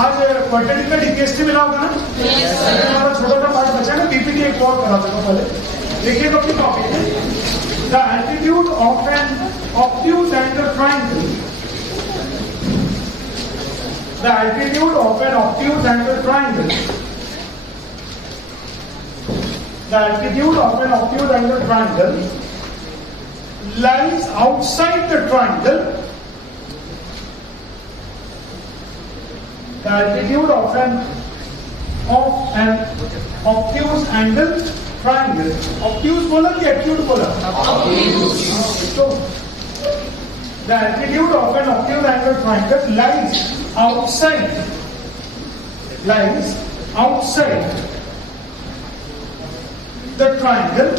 आज क्वाड्रेटिक का डीकेएसटी मिला होगा ना? हमारा छोटा सा पार्ट बचा है ना, पीपीटी एक और करा देगा पहले। देखिए अपनी कॉपी में, the altitude of an obtuse angle triangle, the altitude of an obtuse angle triangle, the altitude of an obtuse angle triangle lies outside the triangle. The altitude of an obtuse angle triangle. Obtuse बोला कि acute बोला? Obtuse. So, the altitude of an obtuse angle triangle lies outside the triangle.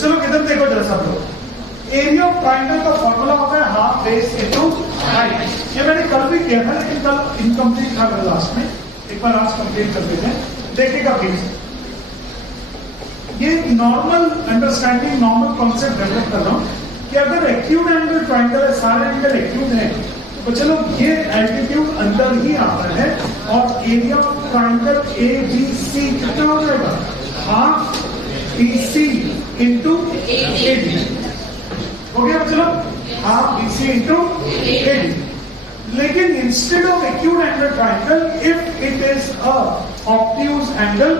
चलो इधर देखो जरा सब लोग, area of triangle का फॉर्मूला होता है हाफ बेस इनटू हाइट। ये मैंने कल भी किया था लेकिन कल इनकम्प्लीट था लास्ट में, एक बार आज कंप्लीट कर देते हैं। देखिएगा प्लीज, ये normal understanding, normal concept develop कर रहा हूं कि अगर एक्यूट एंगल ट्राइंगल है, सारे एंगल एक्यूट है, तो चलो ये एल्टीट्यूड अंदर ही आता है और area of triangle A B C कितना हो जाएगा? Half B C into A D हो गया। चलो half B C into A D. लेकिन instead of acute angle triangle, if it is a obtuse angle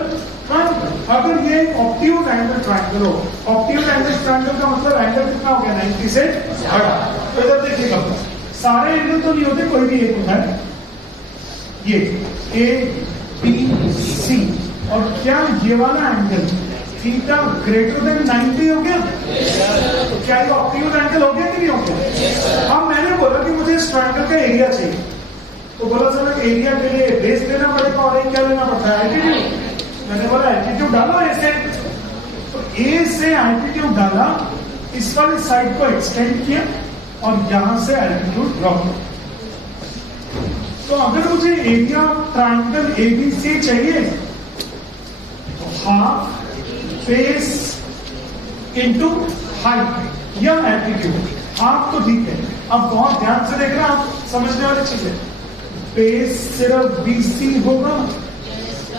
triangle, अगर ये ऑब्ट्यूज एंगल ट्राइंगल हो, ऑब्ट्यूज एंगल ट्राइंगल का मतलब एंगल कितना हो गया? 90 से बड़ा। तो इधर देखिएगा, सारे एंगल तो नहीं होते, कोई भी एक होता है, ये ए बी सी, और क्या ये वाला एंगल थीटा ग्रेटर देन 90 हो गया? तो क्या ये ऑब्ट्यूज एंगल हो गया कि नहीं हो गया? अब मैंने बोला कि मुझे इस ट्रायंगल का एरिया चाहिए, तो बोला सर एरिया के लिए बेस लेना पड़ेगा और एक क्या लेना पड़ता है? एल्टीट्यूड। मैंने बोला एल्टीट्यूड डालो ए से, तो ए से एल्टीट्यूड डाला, इस वाली साइड को एक्सटेंड किया और यहां से एल्टीट्यूड ड्रॉप। तो अगर मुझे एरिया ट्रायंगल एबीसी चाहिए तो हाफ बेस इनटू हाइट या एल्टीट्यूड, हाफ तो ठीक है। अब बहुत ध्यान से देखना, आप समझने वाली चीज है, बेस सिर्फ बीसी होगा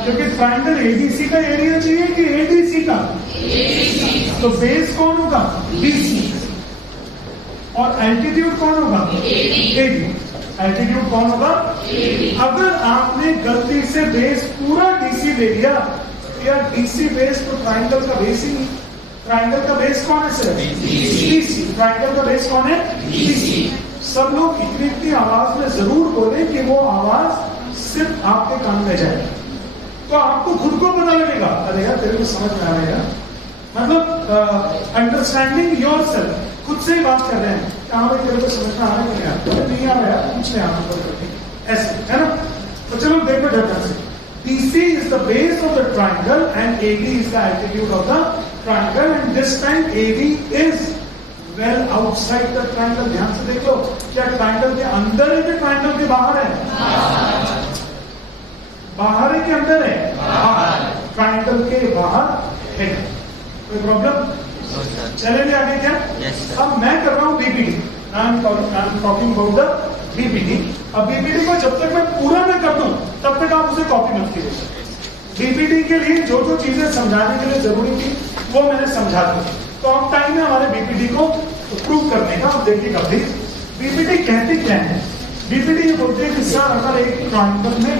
क्योंकि ट्रायंगल एबीसी का एरिया चाहिए कि एडीसी का? तो बेस कौन होगा? बीसी। और एल्टीट्यूड कौन होगा? एडी। एल्टीट्यूड कौन होगा? अगर आपने गलती से बेस पूरा डीसी ले लिया, यार डीसी बेस तो ट्रायंगल का बेस ही नहीं। ट्रायंगल का बेस कौन है सर? डीसी। ट्रायंगल का बेस कौन है? डीसी। सब लोग इतनी आवाज में जरूर बोले कि वो आवाज सिर्फ आपके कान में जाए, तो आपको खुद को पता लगेगा, अरे यार तेरे को समझ में आएगा। मतलब अंडरस्टैंडिंग योर सेल्फ, खुद से ही बात कर रहे हैं, हाँ भाई तेरे को समझ में आ रहा है नहीं आ रहा है, कुछ नहीं आ रहा, ऐसे है ना। तो चलो देखो ध्यान से, DC is the base of the triangle and AD is the altitude of the triangle, and this time AD is well outside the triangle। ध्यान से देखो, क्या ट्रायंगल के अंदर है कि ट्रायंगल के बाहर है? बाहर है कि अंदर है? बाहर। ट्रायंगल के बाहर है। कोई प्रॉब्लम? चलेंगे आगे क्या? अब मैं कर रहा हूँ BPD, I am talking about the BPD. अब बीपीडी को जब तक मैं पूरा न कर दूं तब तक आप उसे कॉपी मत कीजिए। बीपीडी के लिए जो जो चीजें समझाने के लिए जरूरी थी वो मैंने समझा दी। तो अब टाइम है हमारे बीपीडी को प्रूव करने का। अब देखिएगा प्लीज, बीपीडी कहते क्या है? बीपीडी ये बोलते हैं कि सर अगर एक ट्रायंगल में,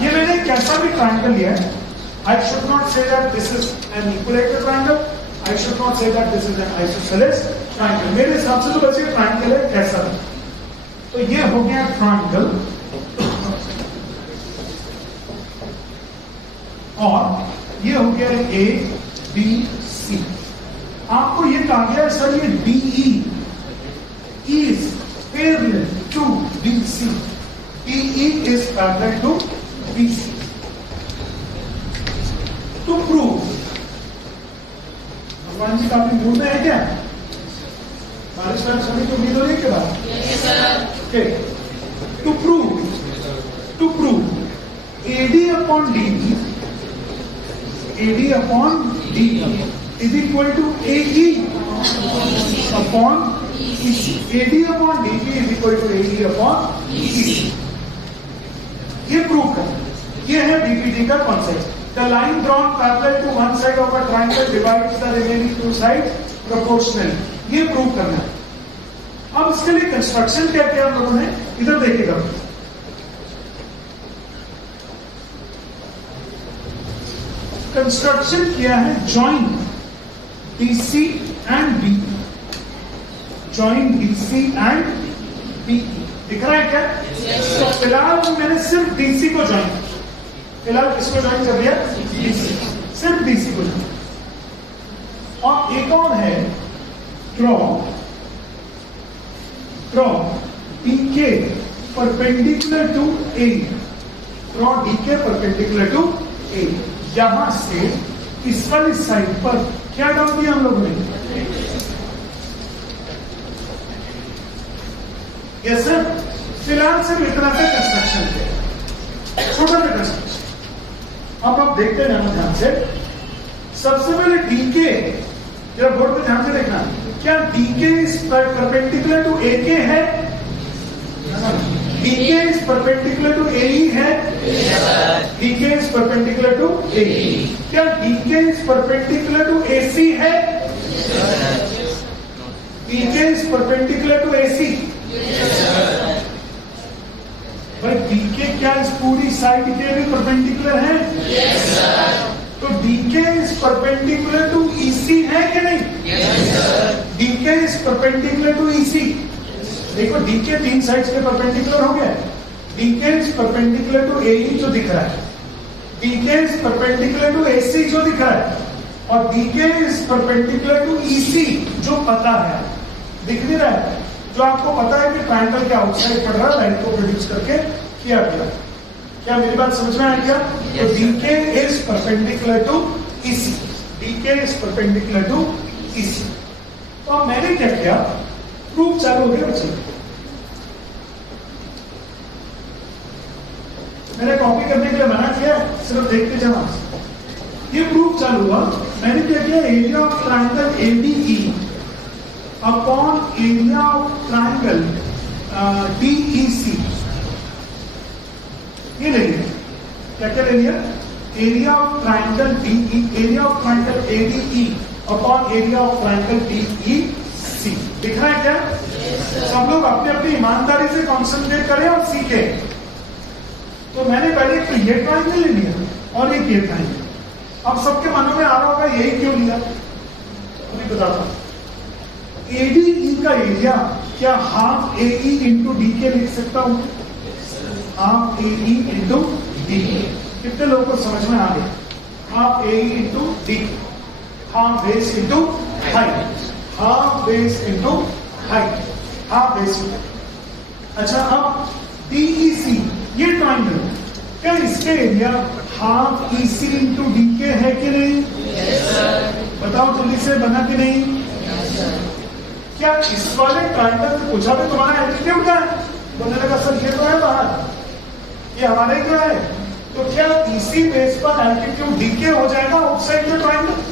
ये मैंने कैसा भी ट्रायंगल लिया है, I should not say that this is an equilateral triangle, I should not say that this is an isosceles triangle। मेरे हिसाब से तो वैसे ट्रायंगल है कैसा, तो ये हो गया ट्रायंगल, और ये हो गया ए बी सी। आपको ये कहा गया सर ये DE is parallel to BC, DE is parallel to BC। To prove, भगवान जी काफी मूड में है क्या? बारिश का समय की उम्मीद हो रही है क्या? Okay, to prove AD upon DE is equal to AE upon EC। AD upon DE is equal to AE upon EC। ये प्रूव करना, ये है बीपीटी का concept. The line drawn parallel to one side of a triangle divides the remaining two side proportionally, ये prove करना है। अब इसके लिए कंस्ट्रक्शन क्या किया हम लोगों ने, इधर देखिएगा। कंस्ट्रक्शन किया है join BC and BE, join BC and BE, दिख रहा है क्या? तो फिलहाल मैंने सिर्फ DC को ज्वाइन, फिलहाल किसको ज्वाइन कर दिया? DC, सिर्फ DC को ज्वाइन। और एक और है draw DK perpendicular to A, draw DK perpendicular to A। यहां से इस वाली साइड पर क्या डाल दिया हम लोगों ने? यस सर, फिलहाल सिर्फ इतना सा कंस्ट्रक्शन किया, छोटा सा कंस्ट्रक्शन। अब आप देखते हैं ना ध्यान से, सबसे पहले डीके, जरा बोर्ड पे ध्यान से देखना, क्या DK is perpendicular to AK है? DK is perpendicular to AE है? DK is perpendicular to AE। क्या DK is perpendicular to AC है? DK is perpendicular to AC। भाई DK क्या इस पूरी साइड के भी परपेंडिकुलर है? तो DK is perpendicular to EC है कि नहीं? DK is perpendicular to EC। देखो DK तीन साइड्स के परपेंडिकुलर हो गया, DK is perpendicular to AE जो दिख रहा है, DK is perpendicular to AC जो दिख रहा है, और DK is perpendicular to EC जो पता है, दिख नहीं रहा है, जो आपको पता है कि ट्रायंगल के आउटसाइड पड़ रहा है, लाइन को प्रोड्यूस करके किया गया। क्या मेरी बात समझ में आ गया? तो DK is perpendicular to EC, DK is perpendicular to EC। तो अब मैंने क्या किया, प्रूफ चालू हो गया बच्चे, मैंने कॉपी करने के लिए मना किया, सिर्फ देखते जाना। ये प्रूफ चालू हुआ, मैंने क्या किया, area of triangle ADE upon area of triangle DEC, ये ले लिया। क्या क्या ले लिया? Area of triangle DE, area of triangle ADE upon area of triangle DEC। दिख रहा है क्या? सब लोग अपने अपनी ईमानदारी से कॉन्सेंट्रेट करें और सीखें। तो मैंने पहले तो ये ट्रायंगल ले लिया और एक ये ट्रायंगल। अब सबके मनों में आ रहा होगा यही क्यों लिया, अभी बताता हूं। ADE का एरिया क्या हाफ AE इंटू DK लिख सकता हूं? Half AE into DK। कितने लोगों को समझ में आ गया? Half AE into DK, half base into height, half base into height, half base. अच्छा, अब DEC ये ट्रायंगल, क्या इसके area half EC into DK है कि नहीं? बताओ जल्दी से, बना कि नहीं? क्या इस वाले ट्रायंगल से पूछा भी तुम्हारा एल्टीट्यूड क्या है? बोलने लगा सर ये तो है बाहर, ये हमारे क्या है? तो क्या इसी बेस पर एल्टीट्यूड DK हो जाएगा आउटसाइड के ट्रायंगल?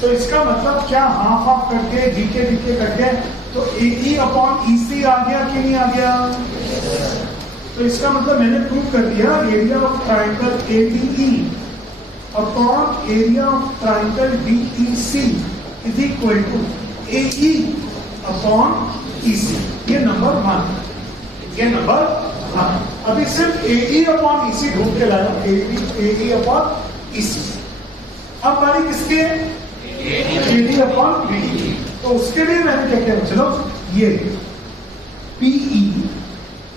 तो इसका मतलब क्या, हाफ हाफ करके DK कट गए, तो AE अपॉन EC आ गया कि नहीं आ गया? तो इसका मतलब मैंने प्रूव कर दिया, area of triangle ADE upon area of triangle DEC is equal to AE upon EC। ये नंबर 1, ये नंबर 1। अभी सिर्फ AE अपॉन EC ढूंढ के लाया, AE अपॉन EC। अब बारी किसकी है? AD upon BE। तो उसके लिए मैंने क्या किया, चलो ये PE,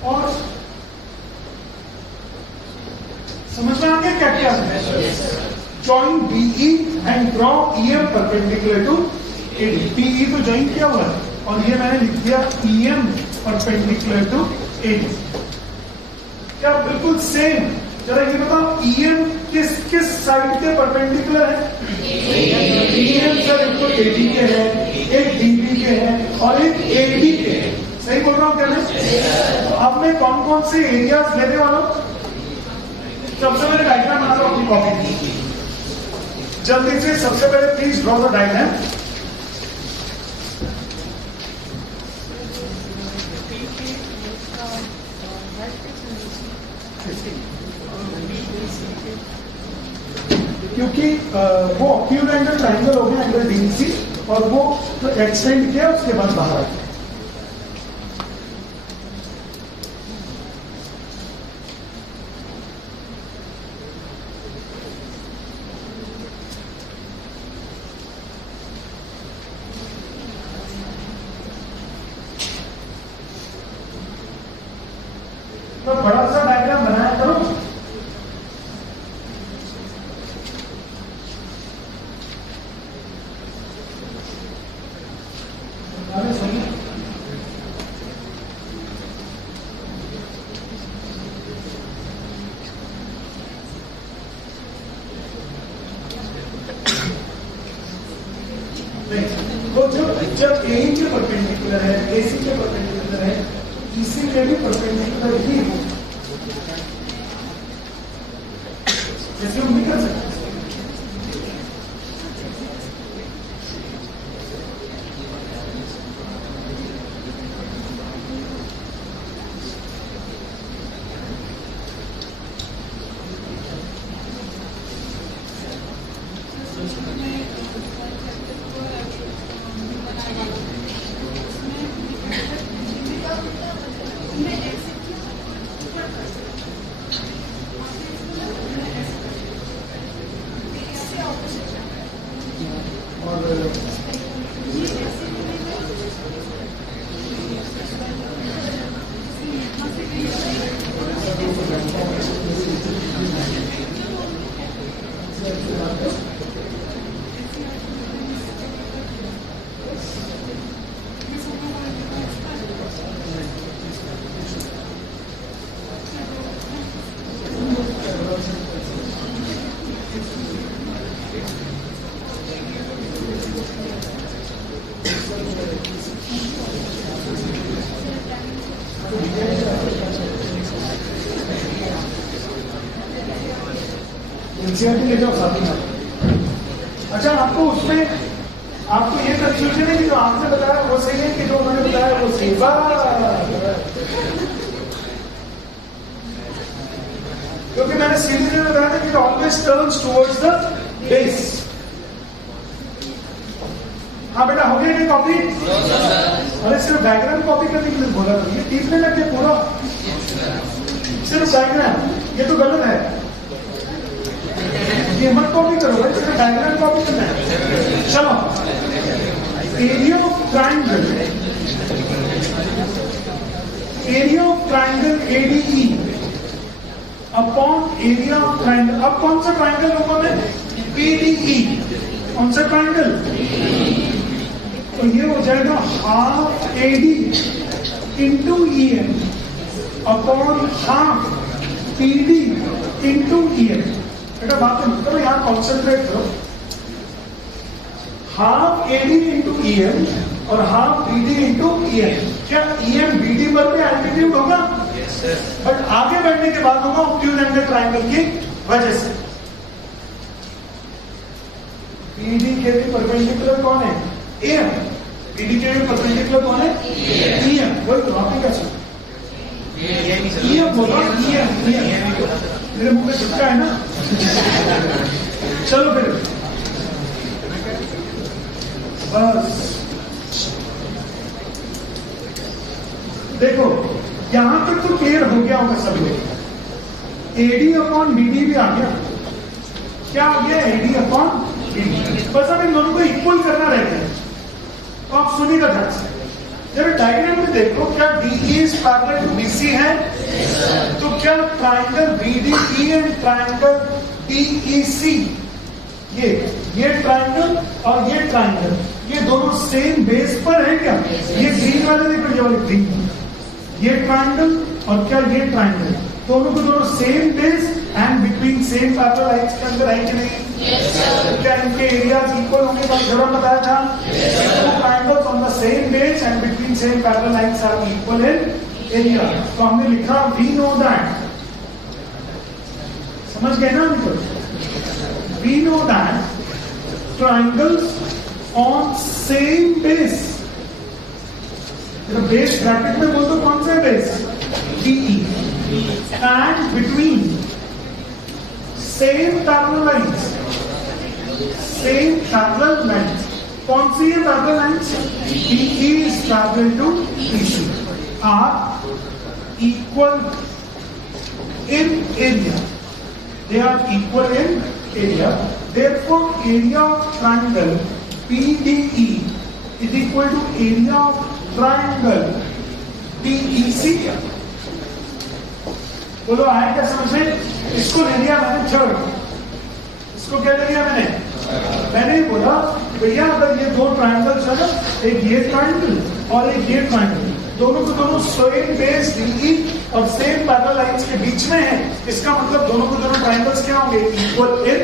और समझ में आ गया क्या क्या है? Join BE and draw EM perpendicular to AD। PE तो जॉइन किया हुआ है, और ये मैंने लिख दिया EM परपेंडिकुलर टू AD। क्या बिल्कुल सेम? जरा ये बताओ, EM किस साइड के परपेंडिकुलर है? EM सर एक तो AD के है, एक DB के है, और एक AD के है। सही बोल रहा हूँ क्या मैं? तो अब मैं कौन कौन से एरियाज लेने वाला हूं? सबसे पहले डायग्राम बना लो अपनी कॉपी, जल्दी से। सबसे पहले प्लीज ड्रॉ द डायग्राम। क्योंकि वो ऑक्यूट एंगल ट्राइंगल हो गया एंगल डीसी और वो एक्सटेंड किया उसके बाद बाहर आ गया। तो बड़ा सा डायग्राम बनाया करो। तो जब ए के परपेंडिकुलर है, एसी के परपेंडिकुलर है, इसी के भी परपेंडिकुलर ही हो, जैसे हम नहीं कर सकते। ले जाओ साथ ही। अच्छा, आपको उसमें आपको ये कंफ्यूजन है कि जो आपने बताया वो सही है कि जो उन्होंने बताया वो सही। क्योंकि मैंने सीरीज में बताया था कि always turns towards the base. हाँ बेटा, हो गया कॉपी? अरे सिर्फ डायग्राम कॉपी करने के लिए बोला था, ये टीपने लग गया पूरा। सिर्फ डायग्राम, ये तो गलत है, ये मत कॉपी करो भाई, सिर्फ डायग्राम कॉपी करना है। चलो, area of triangle, area of triangle ADE upon area of triangle. अब कौन सा ट्राइंगल होगा मैं? पीडीई। कौन सा ट्राइंगल? तो ये हो जाएगा half AD into E M upon half PD into E M. बेटा बात करो, यहाँ कॉन्सेंट्रेट करो। Half AD into E M और half BD into E M. क्या ई एम बीडी पर भी एल्टीट्यूड होगा? बट आगे बढ़ने के बाद होगा ऑब्ट्यूज एंगल ट्राइंगल की वजह से। बीडी के भी परपेंडिकुलर कौन है? A M. बीडी के भी परपेंडिकुलर कौन है? E M. वही तो आपने क्या सुना? ई एम होगा, ई एम। मेरे मुंह में चिपका है ना। चलो फिर बस देखो, यहां तक तो क्लियर हो गया होगा सब लोग। एडी अपॉन बीडी भी आ गया। क्या आ गया? AD upon BD. बस अब इन दोनों को इक्वल करना रहता है। तो आप सुनिएगा ध्यान से, जब डायग्राम में देखो, क्या DE is parallel to BC है? तो क्या triangle BDE and triangle DEC, ये ट्राइंगल और ये ट्राइंगल, ये दोनों सेम बेस पर है क्या? ये ग्रीन वाले देखो, ये वाले ग्रीन, ये ट्राइंगल और क्या ये ट्राइंगल, दोनों को दोनों same base and between same parallel lines के अंदर है कि नहीं? क्या इनके एरियाज इक्वल होने का जरूर बताया था? Two triangles on the same base and between same parallel lines are equal in area. तो हमने लिखा वी नो दैट। समझ गए ना हमको? We know that triangles on same base, base bracket में बोल तो कौन सा बेस? DE, and between same parallel lines same parallel lines. कौन सी है parallel lines? PE is parallel to PC are equal in area. They are equal in area. Therefore, area of triangle PDE is equal to area of triangle PEC. बोलो आया क्या समझ में? इसको ले लिया मैंने थर्ड। इसको क्या ले लिया मैंने ही बोला भैया अगर ये दो ट्रायंगल्स है ना, एक ये ट्रायंगल और एक ये ट्रायंगल, दोनों को दोनों सेम बेस DE और सेम पैरेलल लाइंस के बीच में है, इसका मतलब दोनों को दोनों ट्रायंगल्स क्या होंगे? Equal in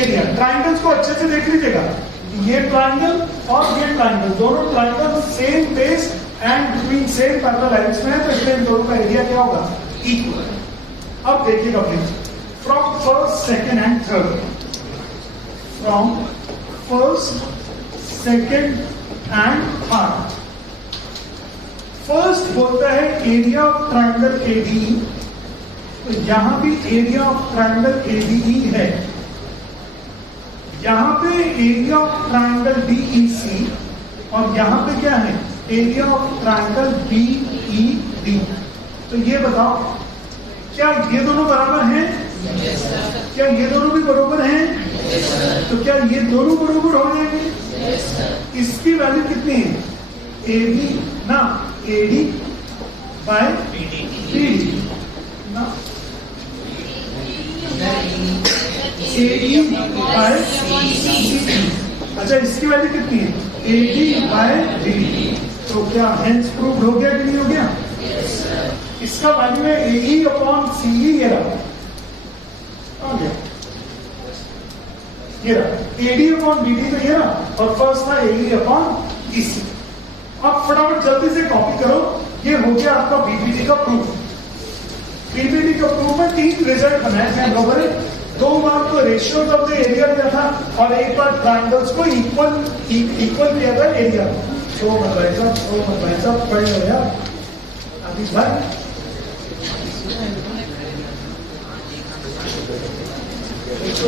area. ट्रायंगल्स को अच्छे से देख लीजिएगा, ये ट्रायंगल और ये ट्रायंगल, दोनों triangle same base and between same parallel lines में है, तो इसलिए इन दोनों का एरिया क्या होगा? इक्वल। अब देखिएगा please, from first second and third, from first second and third. First बोलता है एरिया ऑफ ट्रायंगल ADE, तो यहां भी एरिया ऑफ ट्रायंगल ADE है, यहां पे एरिया ऑफ ट्रायंगल BEC और यहां पे क्या है? Area of triangle BED। तो ये बताओ क्या ये दोनों बराबर हैं? क्या ये दोनों भी बराबर हैं? तो क्या ये दोनों बराबर हो जाएंगे? इसकी वैल्यू कितनी है? AB ना AD बाय BD ना AE बाय CD। अच्छा इसकी वैल्यू कितनी है? AD by BD। तो क्या हेंस प्रूव हो गया कि नहीं हो गया? इसका वैल्यू है AE अपॉन CE। ये रहा AD अपॉन BD तो ये रहा, और फर्स्ट था AE अपॉन EC। अब फटाफट जल्दी से कॉपी करो, ये हो गया आपका BPD का प्रूफ। BPD का प्रूफ में 3 रिजल्ट बनाए थे हम लोगों ने। 2 बार तो रेशियो ऑफ द एरिया दिया था और एक बार ट्रायंगल्स को इक्वल किया था एरिया। तो भाई साहब पढ़ लो यार आदिश भाई।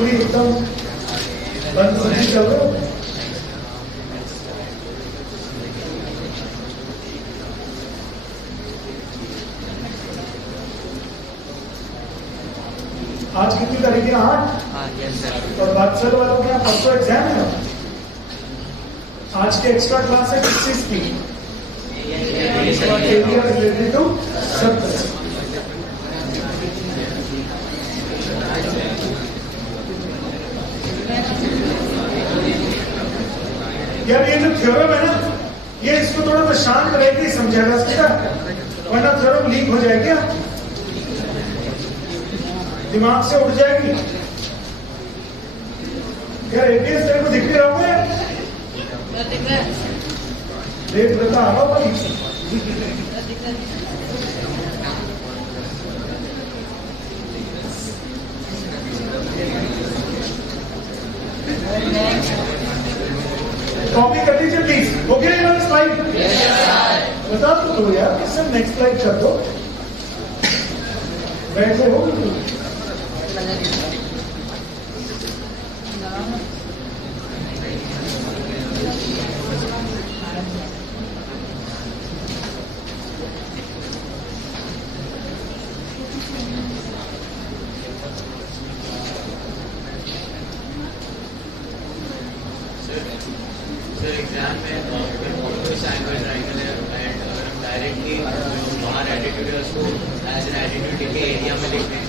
एकदम बंद चल रहे। आज कितनी तारीख है? 8। और बात चल वालों के यहाँ परसों एग्जाम है। आज के एक्स्ट्रा क्लास है किस चीज की? Area related to circle. यार ये जो थ्योरम है ना, ये इसको थोड़ा सा शांत रह के समझाना सीखा, वरना थ्योरम लीक हो जाएगा, दिमाग से उड़ जाएगी। यार एटीएस तेरे को दिख नहीं रहा है? देख लेता आ रहा भाई। कॉपी कर लीजिए प्लीज। हो गया ये वाली स्लाइड? बता तो यार, इससे नेक्स्ट स्लाइड कर दो। वैसे हो एग्जाम में ट्रायंगल है एंड अगर हम डायरेक्टली बाहर एटीट्यूड है उसको एज एन एटीट्यूड के एरिया में लिखते हैं।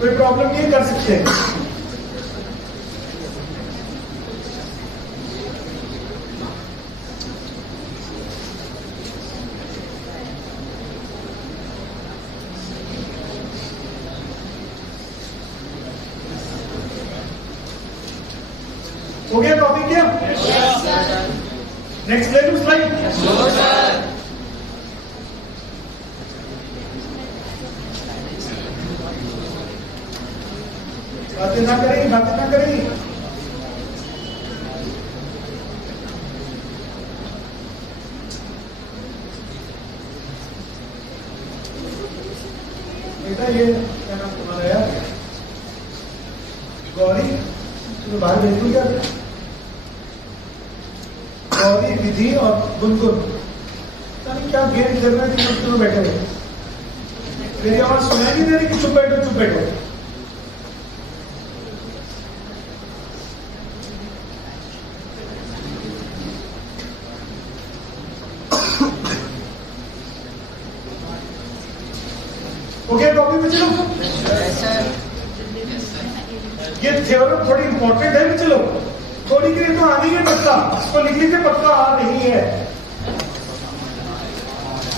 कोई प्रॉब्लम नहीं कर सकते। हो गया टॉपिक क्या? नेक्स्ट ले लूं स्लाइड? बातें ना करेंगे, बातें ना करेंगे। बेटा ये क्या नाम तुम्हारा यार, गौरी, तुम्हें बाहर भेज दूं क्या? गौरी, विधि और गुनगुन, पता नहीं क्या गेम खेल रहे थे, तुम बैठे हुए। मेरी आवाज सुनाई नहीं दे रही कि चुप बैठो चुप बैठो? ओके, टॉपिक में चलो। ये थ्योरम थोड़ी इंपॉर्टेंट है, चलो थोड़ी के लिए तो आनी है पक्का, इसको लिख लीजिए पक्का आ रही है।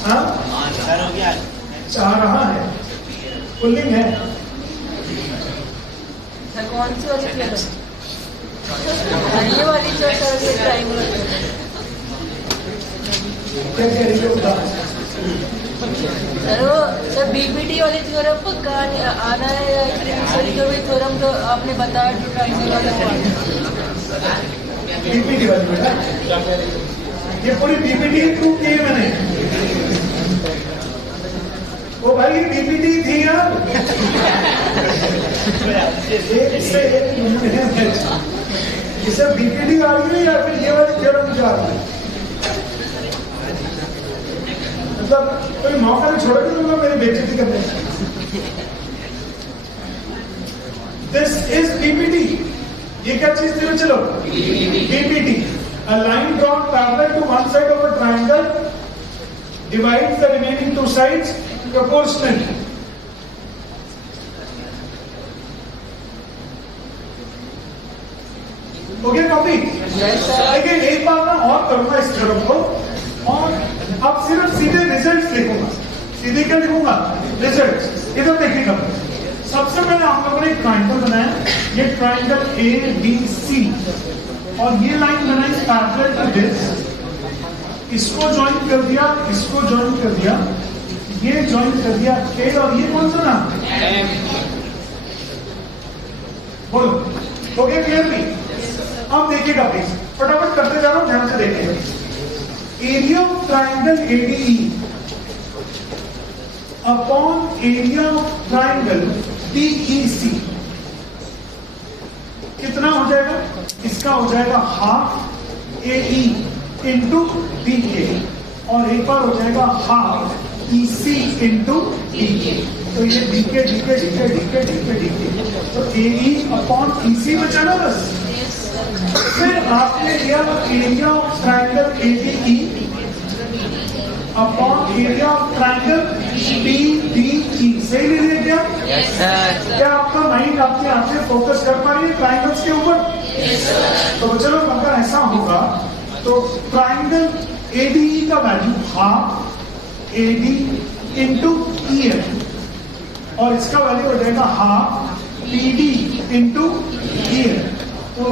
हाँ, चाह रहा है, पुल्लिंग है। कौन सी वाली थ्योरम? ये वाली जो ट्रायंगुलर क्या कह रही है? सर वो सर बीपीटी वाली थ्योरम पक्का आना है या जो भी थ्योरम तो आपने बताया जो ट्रायंगल वाला बीपीटी वाली बेटा, ये पूरी बीपीटी प्रूव की है मैंने। वो भाई बीपीटी थी यार, एक से एक इसे बीपीटी आ रही है या फिर ये वाली थ्योरम जा रही है? मतलब कोई मौका नहीं छोड़ेगा तो मैं मेरी बेइज्जती करने। This is BPT. ये क्या चीज थी? चलो BPT, a line drawn parallel to one side of a triangle divides the remaining two sides proportionally. Okay copy? देखिए एक बार मैं और करूंगा इस थ्योरम को, और अब सिर्फ सीधे रिजल्ट्स लिखूंगा। सीधे क्या लिखूंगा? रिजल्ट्स। इधर देखिएगा, सबसे पहले हम लोगों ने एक ट्रायंगल बनाया, ये ट्रायंगल ए बी सी, और ये लाइन बनाई पैरेलल टू दिस, इसको ज्वाइन कर दिया, इसको ज्वाइन कर दिया, ये ज्वाइन कर दिया ए, और ये कौन सा नाम? बोलो, हो गया क्लियरली? अब देखिएगा प्लीज, फटाफट करते जा रहा हूं, ध्यान से देखिएगा। Area of triangle ADE upon area of triangle DEC कितना हो जाएगा? इसका हो जाएगा हाफ AE इंटू DA, और एक बार हो जाएगा हाफ EC इंटू DA। तो ये DK DK DK DK DK DK, तो AE अपॉन EC बचा ना बस। फिर आपने लिया area of triangle ADE upon area of triangle BDE, सही ले लिया क्या? Yes, sir. क्या आपका माइंड आपके आंखें फोकस कर पा रही है ट्रायंगल्स के ऊपर? Yes, sir. तो चलो अगर ऐसा होगा तो ट्रायंगल ADE का value half AD into EF, और इसका वैल्यू हो जाएगा हाफ PD इंटू EF। तो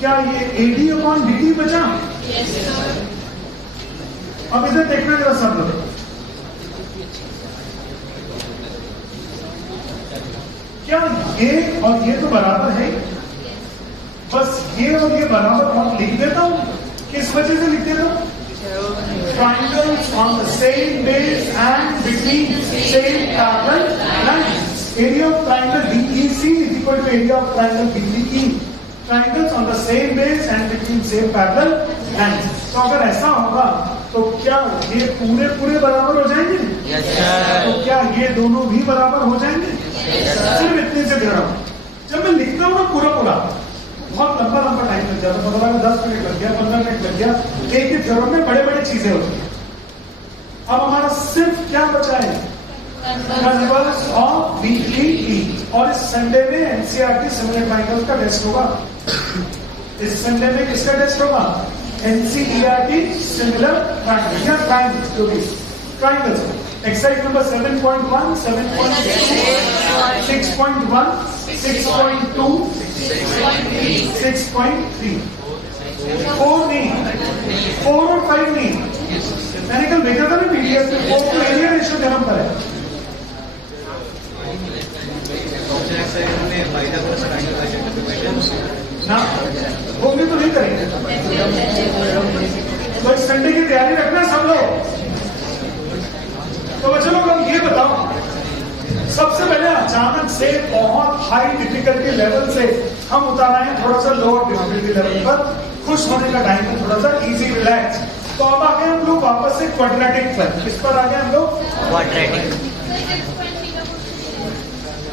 क्या ये AD अपॉन BD बचा? Yes, sir. अब इधर देखना जरा सब लोग, क्या ये और ये तो बराबर है? बस ये और ये बराबर और लिख देता हूं। किस वजह से लिख देता हूं? Triangles on the same base and between same parallel lines. Area of triangle DEC is equal to area of triangle BDE. Triangles on the same base and between same parallel lines. तो अगर ऐसा होगा तो क्या ये पूरे पूरे बराबर हो जाएंगे? Yes, sir. तो क्या ये दोनों भी बराबर हो जाएंगे? Yes, sir. सिर्फ इतने से दे रहा हूं। जब मैं लिखता हूँ ना पूरा पूरा, बहुत लंबा लंबा टाइम लग जाता है, मतलब 10 मिनट लग गया, 15 मिनट लग गया, एक ही थ्योरम में बड़े बड़े चीजें होती हैं। अब हमारा सिर्फ क्या बचा है? कन्वर्स ऑफ BDE, और इस संडे में NCERT सिमिलर ट्रायंगल्स का टेस्ट होगा। इस संडे में किसका टेस्ट होगा? NCERT सिमिलर ट्रायंगल या ट्रायंगल्स, जो भी ट्रायंगल्स। एक्सरसाइज नंबर 7.1, 7.2, 6.1, 6.2, 6.3, 4 नहीं, 4 और 5 नहीं। मैंने कल देखा था ना PDF में, 4 तो एरिया रेशियो थ्योरम पर है ना, वो भी तो नहीं करेंगे। तो इस संडे की तैयारी रखना सब लोग। तो बच्चों लोग अब ये बताओ, सबसे पहले अचानक से बहुत हाई डिफिकल्टी लेवल से हम उतार आए हैं थोड़ा सा लोअर डिफिकल्टी लेवल पर, खुश होने का टाइम है, थोड़ा सा इजी रिलैक्स। तो अब आ गए हम लोग वापस से क्वाड्रेटिक पर। किस पर आ गए हम लोग? क्वाड्रेटिक।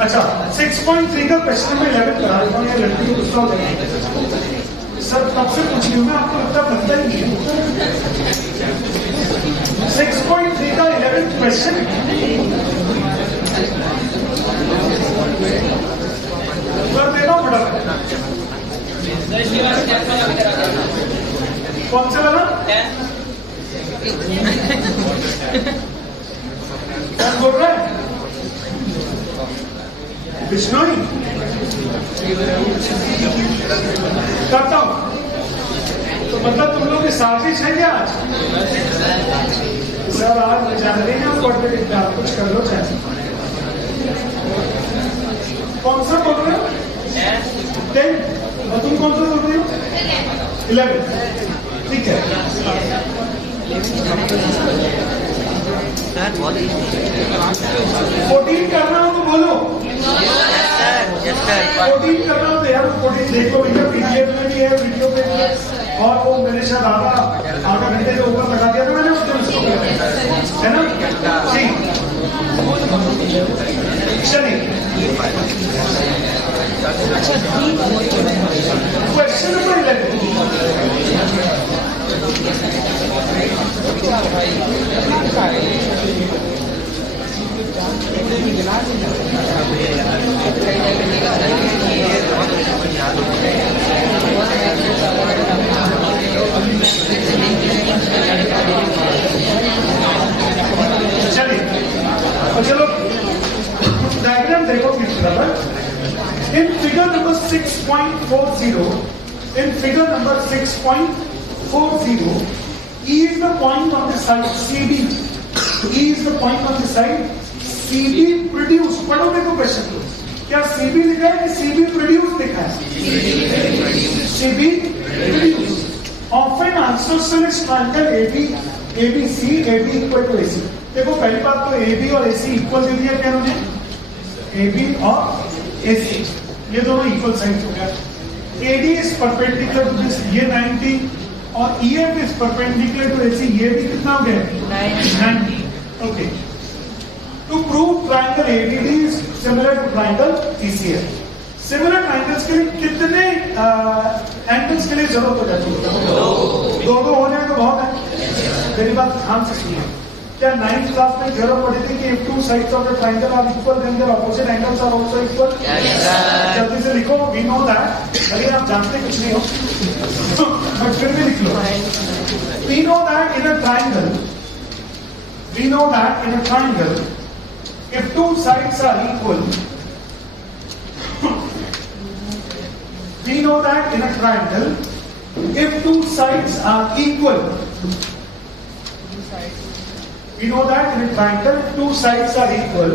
अच्छा 6.3 का क्वेश्चन में 11 करा देता हूँ, ये लड़की को सॉल्व करना सर तब से पूछ रही हूँ मैं, आपको उत्तर लगता ही नहीं है। 6.3 का 11th क्वेश्चन कर देना फटाफट। कौन सा वाला? कौन बोल रहा है? बिश्नोई करता हूं तो मतलब तुम लोग की साजिश है क्या आज? सर आज जान रहे हैं आप कुछ कर लो चाहे। कौन सा बोल रहे हो? 10 और तुम कौन सा बोल रहे हो? 11। ठीक है 14 करना हो तो बोलो। 14 करना हो तो यार 14 देखो भैया, पीडीएफ में भी है, वीडियो पे भी है, और वो मेरे शायद आधा घंटे के ऊपर लगा दिया था मैंने उसको, है ना? ठीक चलिए क्वेश्चन नंबर 11 चलिए चलो डायग्राम देखो किस तरह। In figure number 6.40, in figure number 6.40, E is the point on the side CB. E is the point on the side CB produce. पढ़ो देखो क्वेश्चन को, क्या CB लिखा है कि CB produce लिखा है? CB produce. Often isosceles triangle ABC, AB equal to AC. देखो पहली बात तो AB और AC इक्वल दे दिया क्या उन्होंने? AB और AC ये दोनों इक्वल साइड हो गया। AD is perpendicular to this, ये 90, और EF is perpendicular to AC, ये भी कितना हो गया? 90। Okay, to prove triangle ABD is similar to triangle TCF। Similar triangles के लिए कितने एंगल्स के लिए जरूरत हो जाती है? दो हो जाए तो बहुत है। मेरी बात ध्यान से सुनिए, क्या 9th क्लास में जरूरत पड़ी थी कि if two sides of the triangle are equal then their opposite angles are also equal? जल्दी से लिखो, we know that, अगर आप जानते कुछ नहीं हो बट फिर भी लिख लो। We know that in a triangle, if two sides are equal, we know that in a triangle, if two sides are equal, we know that in a triangle two sides are equal,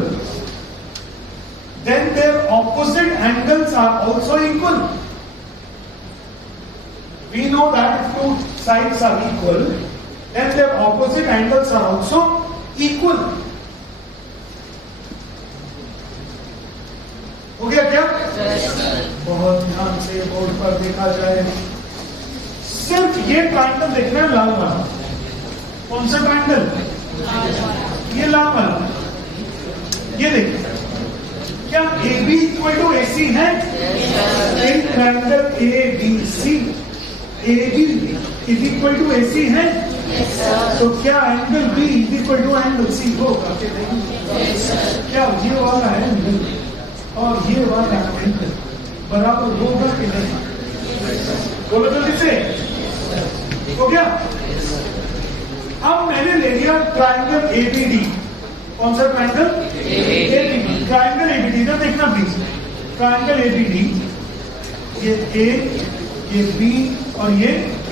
then their opposite angles are also equal. We know that if two sides are equal, then their opposite angles are also equal. हो गया क्या? बहुत ध्यान से board पर देखा जाए। सिर्फ ये ट्रायंगल देखना है लाल वाला। कौन सा ट्रायंगल? ये लाल वाला। ये देखिए, क्या AB इक्वल टू AC है? In triangle ABC, AB is equal to AC है? तो क्या angle B is equal to angle C होगा? क्या ये वाला एंगल और ये वाला एंगल बराबर होगा कि नहीं? बोलो जल्दी से। हो गया? अब मैंने ले लिया ट्रायंगल ABD। कौन सा ट्रायंगल? ABD। ट्रायंगल ABD का देखना प्लीज। ट्रायंगल ABD, ये A, ये B और ये B,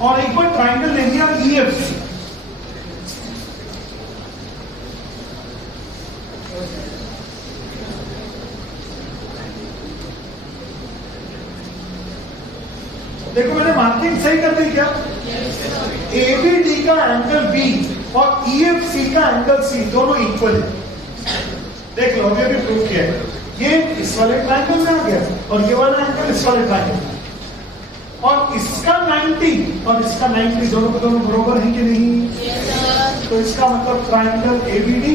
और एक बार ट्रायंगल ले लिया EFC। देखो मैंने मार्किंग सही कर दी क्या? ABD का एंगल B और EFC का एंगल C दोनों इक्वल है। देख लो अभी अभी प्रूव किया है, ये इस वाले ट्रायंगल में आ गया और ये वाला एंगल इस वाले ट्रायंगल में, और इसका 90 और इसका 90 दोनों को दोनों बराबर है कि नहीं? तो इसका मतलब triangle ABD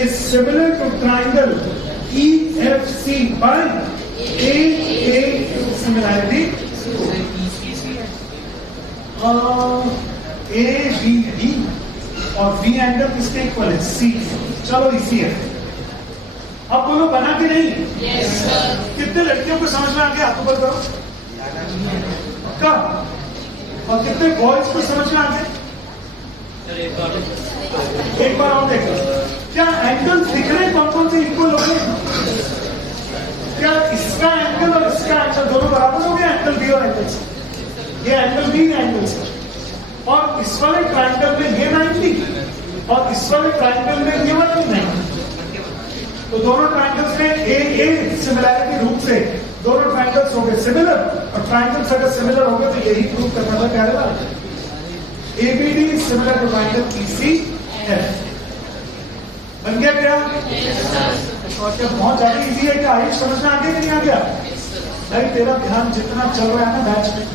is similar to triangle EFC by AA similarity ABD और V एंगल किसके इक्वल है? C। चलो इसी है। अब बोलो बना कि नहीं? Yes, sir. कितने लड़कियों को समझ में आ गया? हाथों पर करो। कब? और कितने बॉयज को समझ में आ गया? एक बार और देखो, क्या एंगल दिख रहे हैं? कौन कौन से इक्वल हो गए? क्या इसका एंगल और इसका एंगल दोनों बराबर हो गया? एंगल बी और एंगल सी, ये एंगल बी एंगल सी, और इस वाले ट्रायंगल में ये 90 और इस वाले ट्रायंगल में ये वाला 90। तो दोनों ट्रायंगल्स में ए सिमिलैरिटी रूप से दोनों ट्रायंगल्स हो गए सिमिलर, और ट्रायंगल्स अगर सिमिलर हो गए तो यही प्रूव करना था क्या रहेगा? ABD similar to triangle ECF। बन गया क्या? बहुत ज्यादा इजी है क्या? आयुष समझ में आ गया कि नहीं आ गया? भाई तेरा ध्यान जितना चल रहा है ना बैच में,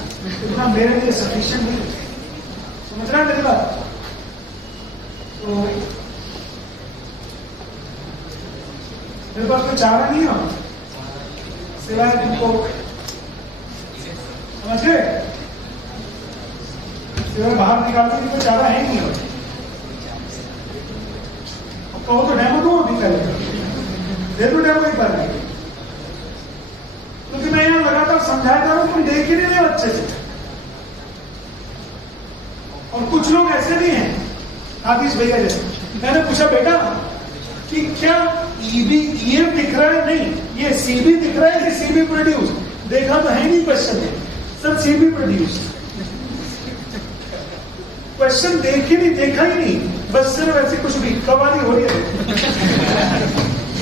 इतना मेरे लिए सफिशिएंट नहीं। समझ रहा है मेरी बात? तो मेरे पास कोई चारा नहीं हो सिवाय तुमको, समझ गए? सिवाय बाहर निकालने की कोई चारा है नहीं हो। कहो तो डेमो दो अभी करेगा, दे दो डेमो एक बार, क्योंकि मैं यहाँ लगातार समझाया जा रहा हूं, तुम देख ही नहीं रहे अच्छे से। और कुछ लोग ऐसे भी हैं आदिश भैया जैसे, मैंने पूछा बेटा कि क्या EF दिख रहा है? नहीं, ये CB दिख रहा है कि CB प्रोड्यूस? देखा तो है नहीं क्वेश्चन में, सर CB प्रोड्यूस। क्वेश्चन देख ही नहीं, देखा ही नहीं, बस सिर्फ ऐसे कुछ भी कवाली हो रही है।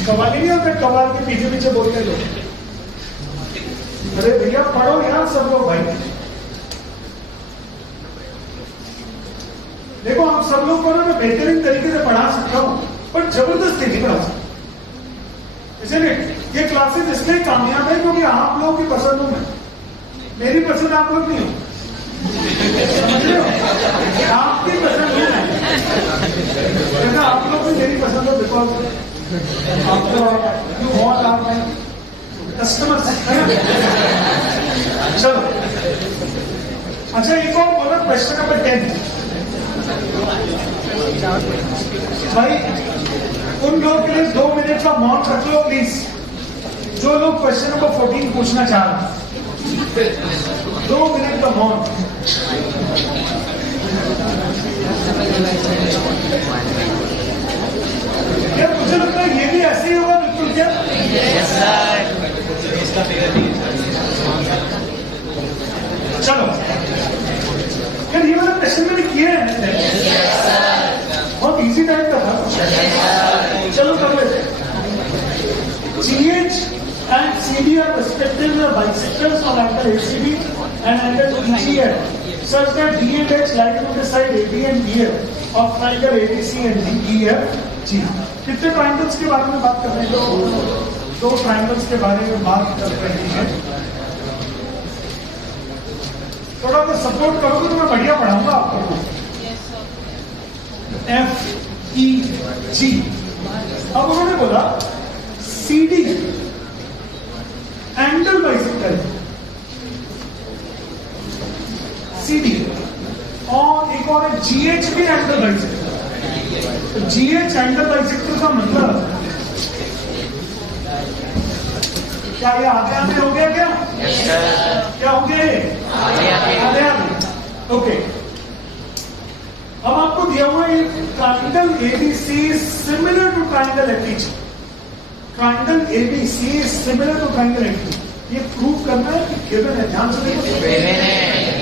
कवाली नहीं होता, कवाल के पीछे पीछे बोलते लोग। अरे भैया पढ़ो यार सब लोग भाई, देखो आप सब लोग को ना मैं बेहतरीन तरीके से पढ़ा सकता हूं, पर जबरदस्ती नहीं पढ़ा सकता। इसलिए ये क्लासेस इसलिए कामयाब है क्योंकि आप लोगों की पसंद हूं मैं, मेरी पसंद आप लोग नहीं हो, समझ रहे हो? आपकी पसंद हूं मैं, जैसा आप लोग भी मेरी पसंद हो, बिकॉज आपको you want are my customers. चलो अच्छा, एक और बोलो, क्वेश्चन नंबर 10 भाई, उन लोगों के लिए 2 मिनट का मौन रख लो प्लीज, जो लोग क्वेश्चन नंबर 14 पूछना चाह रहे हैं। 2 मिनट का मौन। क्या मुझे लगता है ये भी ऐसे ही होगा बिल्कुल? क्या चलो यार, ये वाला क्वेश्चन मैंने किया है, बहुत इजी टाइप का था। चलो कर लेते हैं। GH and CD are respectively bisectors of angle ACB and angle EGF, such that D and H lie to the side AB and BF of triangle ABC and DEFG। कितने triangles के बारे में बात कर रहे हैं? 2 ट्रायंगल्स के बारे में बात कर रहे हैं। थोड़ा सा सपोर्ट करोगे तो मैं बढ़िया पढ़ाऊंगा आपको। FEG। अब उन्होंने बोला CD एंगल बाइसेक्टर, CD, और एक और है GH भी एंगल बाइसेक्टर। तो GH एंगल बाइसेक्टर का मतलब क्या ये आगे आगे हो गया? क्या क्या हो गया? आगे आगे। ओके, अब आपको दिया हुआ है triangle ABC similar to triangle FEG। Triangle ABC similar to triangle FEG, ये प्रूव करना है कि गिवन है? ध्यान से देखो,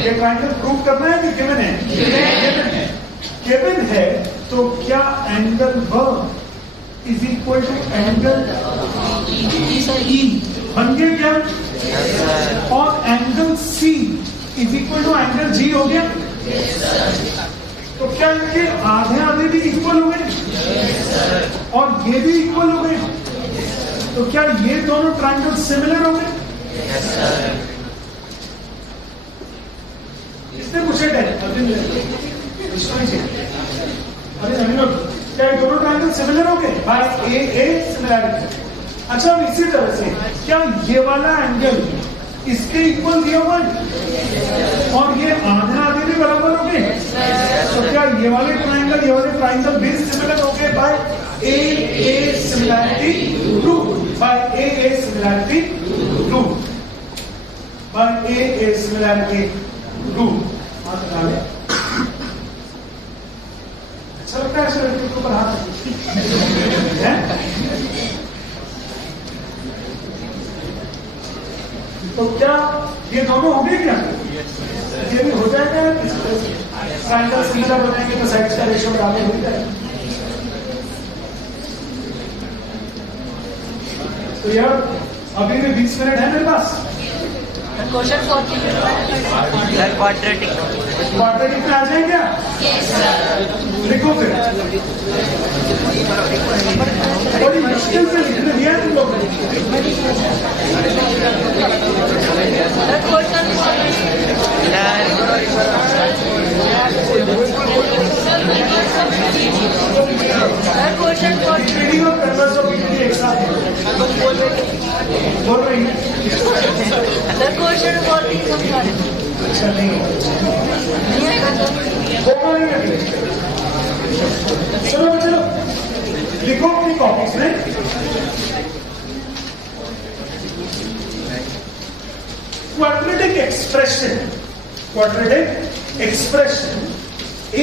ये ट्रायंगल प्रूव करना है कि गिवन है? गिवन है। गिवन है तो क्या angle B is equal to angle E बन गया क्या? और angle C is equal to angle G हो गया? तो क्या इनके आधे आधे भी इक्वल हो गए और ये भी इक्वल हो गए, तो क्या ये दोनों ट्रायंगल सिमिलर हो गए? इसने पूछे क्या ये दोनों ट्रायंगल सिमिलर हो गए बाय ए सिमिलैरिटी। अच्छा, अब इसी तरह से क्या ये वाला एंगल इसके इक्वल दिया हुआ है और ये आधे आधे भी बराबर हो गए, तो क्या ये वाले ट्रायंगल भी सिमिलर हो गए by a similarity rule, by a similarity rule, by a similarity rule. अच्छा लगता है ऐसे लड़के के ऊपर हाथ है? तो क्या ये दोनों हो गए क्या? ये भी हो जाएगा। ट्रायंगल सिमिलर बनाएंगे तो साइड्स का रेशियो बराबर हो जाएगा। तो यार अभी भी 20 मिनट है मेरे पास। क्वेश्चन क्वाड्रेटिक में आ जाए क्या? लिखो फिर, बड़ी मुश्किल से लिखने दिया तुम लोग। रीडिंग और पेपर्स ऑफ पीपीटी एक साथ बोल रही है। अच्छा नहीं चलो लिखो अपनी कॉपीज में। Quadratic expression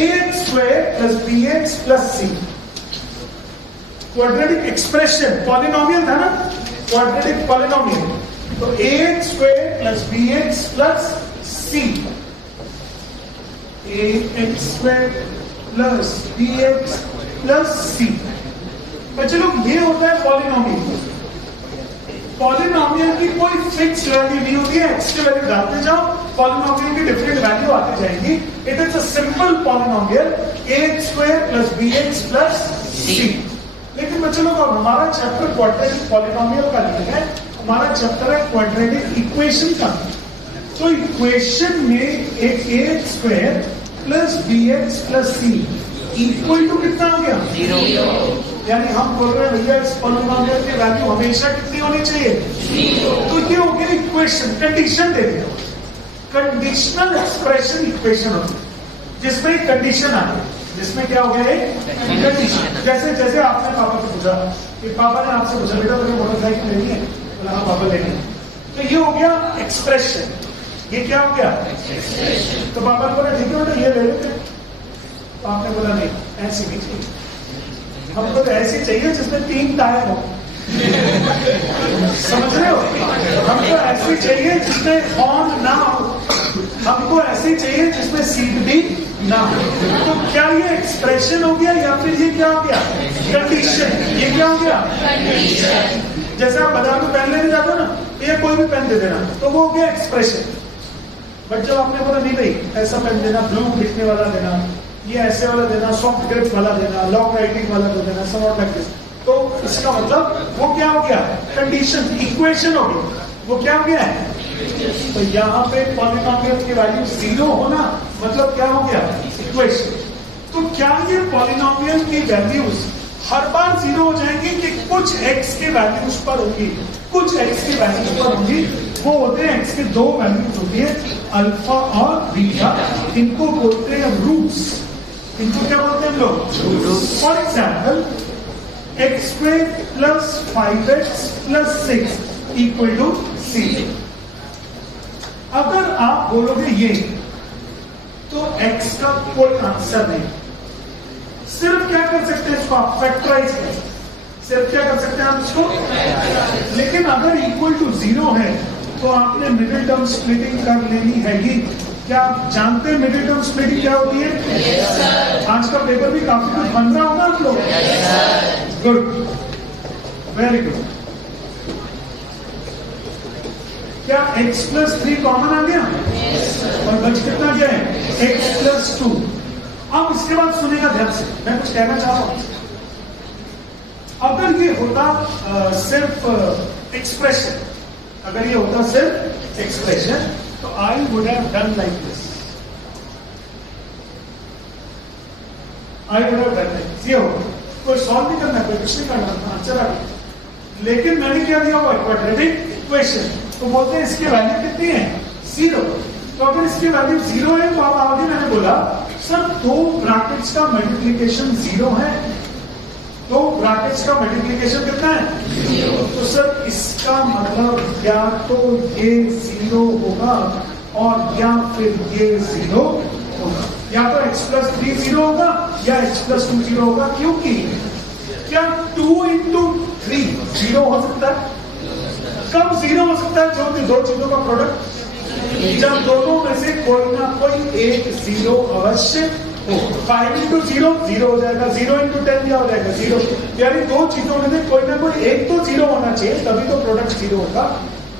ax square plus bx plus c। Quadratic expression polynomial था ना, क्वाड्रेटिक पॉलिनोमियल, तो ax square plus bx plus c, ax square plus bx plus c। बच्चे लोग ये होता है पॉलिनोमियल। पॉलिनोमियल की कोई फिक्स वैल्यू नहीं होती है, एक्स की वैल्यू डालते जाओ, पॉलिनोमियल की डिफरेंट वैल्यू आती जाएगी। It is a simple polynomial ax square plus bx plus c। लेकिन बच्चों लोग हमारा चैप्टर क्वाड्रेटिक पॉलिनोमियल का नहीं है, हमारा चैप्टर है क्वाड्रेटिक इक्वेशन का। तो इक्वेशन में एक ax square plus bx plus c equal to कितना हो गया? 0। यानी हम बोल रहे हैं भैया इस पॉलिनोमियल की वैल्यू हमेशा कितनी होनी चाहिए? 0। तो ये हो गया इक्वेशन, कंडीशन दे दिया। कंडीशनल एक्सप्रेशन इक्वेशन होती है जिसमें कंडीशन आ गई, जिसमें क्या हो गया? कंडीशन। जैसे आपने पापा से पूछा कि पापा ने आपसे पूछा बेटा मुझे मोटरसाइकिल लेनी है, बोला हाँ पापा लेनी है, तो ये हो गया एक्सप्रेशन। ये क्या हो गया? तो पापा ने बोला ठीक है बेटा ये ले लेते हैं। तो आपने बोला नहीं ऐसी नहीं चाहिए, हमको तो ऐसी चाहिए जिसमें 3 टायर हो। समझ रहे हो? हमको ऐसी चाहिए जिसमें हॉर्न ना हो, हमको ऐसी चाहिए जिसमें सीट भी ना हो। तो क्या ये एक्सप्रेशन हो गया या फिर ये क्या हो गया? कंडीशन। ये क्या हो गया? कंडीशन। जैसे आप बाजार में पेन लेने जाते हो ना, ये कोई भी पेन दे देना, तो वो हो गया एक्सप्रेशन। बट जब आपने बोला नहीं भाई ऐसा पेन देना, ब्लू लिखने वाला देना, ये ऐसे वाला देना, सॉफ्ट ग्रिप वाला देना, लॉन्ग राइटिंग वाला देना, सब और लाइक दिस, तो इसका मतलब वो क्या हो गया? कंडीशन, इक्वेशन हो गई। वो क्या हो गया है? तो यहाँ पे पॉलिनोमियल की वैल्यू 0 होना मतलब क्या हो गया? इक्वेशन। तो क्या ये पॉलिनोमियल की वैल्यूज हर बार 0 हो जाएंगी कि कुछ x के वैल्यूज पर होगी, कुछ x के वैल्यूज पर होगी? वो होते हैं x के 2 वैल्यूज होती है, अल्फा और बीटा। इनको बोलते हैं रूट्स। इनको क्या बोलते हैं लोग? For example x square plus 5x plus 6 equal to 0। अगर आप बोलोगे ये, तो x का कोई आंसर नहीं। सिर्फ क्या कर सकते हैं? इसको आप फैक्टराइज कर, सिर्फ क्या कर सकते हैं आप इसको? लेकिन अगर इक्वल टू 0 है तो आपने मिडिल टर्म स्प्लिटिंग कर लेनी है। ये क्या आप जानते हैं मिडिल टर्म स्प्लिटिंग क्या होती है? yes, आज का पेपर भी काफी कुछ बन रहा होगा आप लोग। Good, very good. क्या x प्लस 3 कॉमन आ गया? yes, और बच कितना क्या है? x plus 2। अब इसके बाद सुनेगा ध्यान से, मैं कुछ कहना चाह रहा हूं। अगर ये होता सिर्फ एक्सप्रेशन, अगर ये होता सिर्फ एक्सप्रेशन, तो I would have done like this, I would have done like this. ये होगा, कोई सॉल्व नहीं करना, कोई कुछ नहीं करना, चला गया। लेकिन मैंने क्या दिया हुआ, क्वाड्रेटिक इक्वेशन, तो बोलते हैं इसकी वैल्यू कितनी है, 0। तो अगर इसकी वैल्यू 0 है तो आप आगे मैंने बोला सर दो ब्रैकेट्स का मल्टीप्लिकेशन 0 है, दो ब्रैकेट्स का मल्टीप्लिकेशन कितना है 0। तो सर इसका मतलब या तो ये 0 होगा और या फिर ये 0 होगा, या तो x+3 0 होगा या x+2 0 होगा, क्योंकि क्या 2 into 3 0 हो सकता है? कब 0 हो सकता है? जो दो चीजों का प्रोडक्ट, जब दोनों में से कोई ना कोई एक 0 अवश्य हो। 5 into 0 0 हो जाएगा, 0 into 10 क्या हो जाएगा 0, यानी दो चीजों में से कोई ना कोई एक तो 0 होना चाहिए, तभी तो प्रोडक्ट 0 होगा।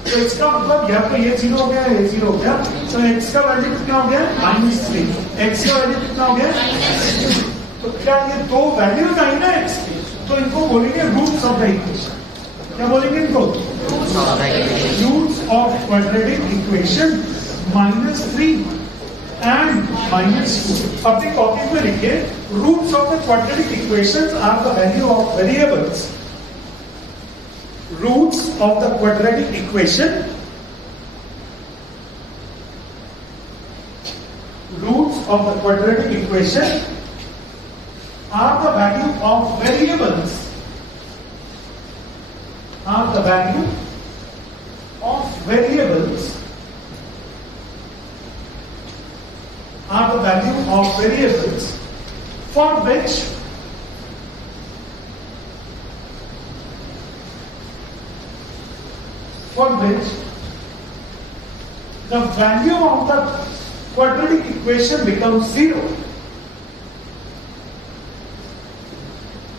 तो इसका मतलब या तो ये 0 हो गया, ये 0 हो गया, तो x का वैल्यू कितना हो गया -3, x का वैल्यू कितना हो गया -2। तो क्या ये दो वैल्यूज आई ना x की, तो इनको बोलेंगे रूट्स ऑफ द इक्वेशन। क्या बोलेंगे इनको? Roots of quadratic equation -3 and -2। अपनी कॉपी में लिखिए, roots of the quadratic equations are the value of variables. Roots of the quadratic equation, roots of the quadratic equation are the value of variables, are the value of variables, are the value of variables for which the value of the quadratic equation becomes 0.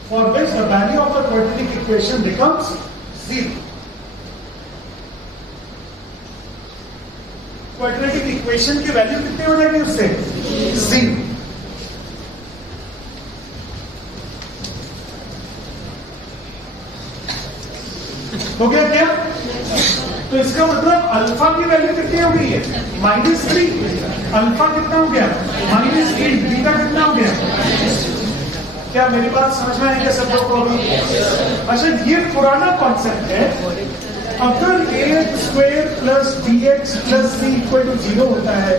For which the value of the quadratic equation becomes 0. Quadratic equation की value कितनी हो जाएगी उससे 0। हो गया क्या? तो इसका मतलब अल्फा की वैल्यू कितनी हो गई है -3, अल्फा कितना हो गया -3, बीटा कितना हो गया। क्या मेरी बात समझ में आएगी सब लोग को अभी? अच्छा, ये पुराना कॉन्सेप्ट है। अगर a² + bx + c = 0 होता है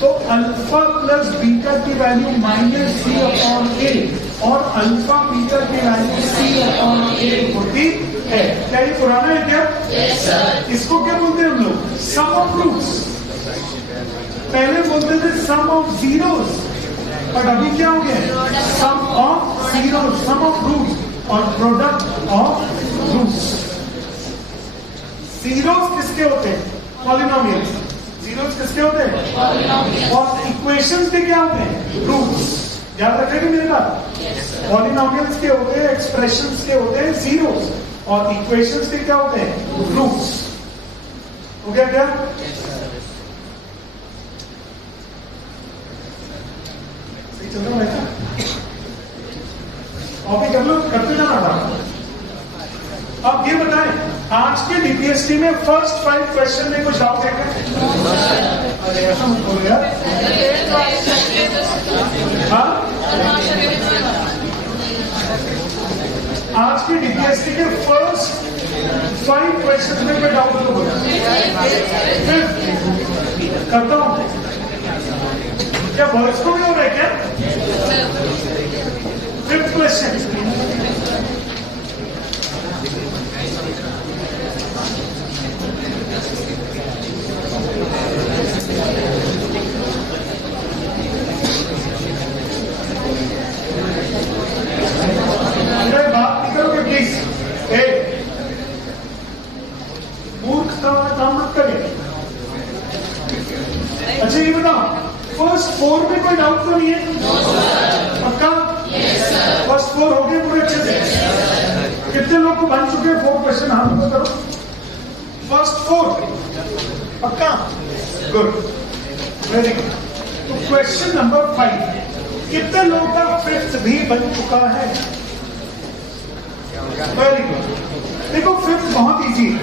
तो अल्फा प्लस बीटा की वैल्यू -c/a और अल्फा बीटा की वैल्यू c/a होती है। क्या ये पुराना है क्या? yes, sir। इसको क्या बोलते हैं हम लोग? सम ऑफ रूट्स। पहले बोलते थे सम ऑफ जीरोस, बट अभी क्या हो गया? Sum of zeros, sum of roots और प्रोडक्ट ऑफ रूट्स। जीरोस किसके होते हैं? पॉलिनोमियल्स। जीरोस किसके होते हैं? पॉलिनोमियल्स। और इक्वेशंस के क्या होते हैं? रूट्स। याद रखेंगे मेरी बात? पॉलिनोमियल्स के होते हैं, एक्सप्रेशंस के होते हैं जीरोस, और इक्वेशंस के क्या होते हैं? रूट्स। हो गया क्या? सही चल रहा है? कॉपी कर लो, करते जाना था। अब ये बताएं, आज के डीपीएससी में फर्स्ट 5 क्वेश्चन में कुछ डाउट है क्या? अरे ऐसा मत बोलो यार। हाँ, आज के डीपीएससी के फर्स्ट 5 क्वेश्चन में कोई डाउट तो बोला करता हूं। क्या बॉयज को भी हो रहा है क्या? 5th question. बात नहीं करोगे प्लीज, मूर्खता वाला काम मत करिए। अच्छा ये बताओ, फर्स्ट 4 में कोई डाउट तो नहीं है? पक्का? फर्स्ट 4 हो गए पूरे अच्छे से? कितने लोग को बन चुके हैं 4 क्वेश्चन? हाथ ऊपर करो। फर्स्ट 4 पक्का? Good, very good. तो क्वेश्चन नंबर 5 कितने लोगों का फिफ्थ भी बन चुका है? Very good. देखो फिफ्थ बहुत इजी है।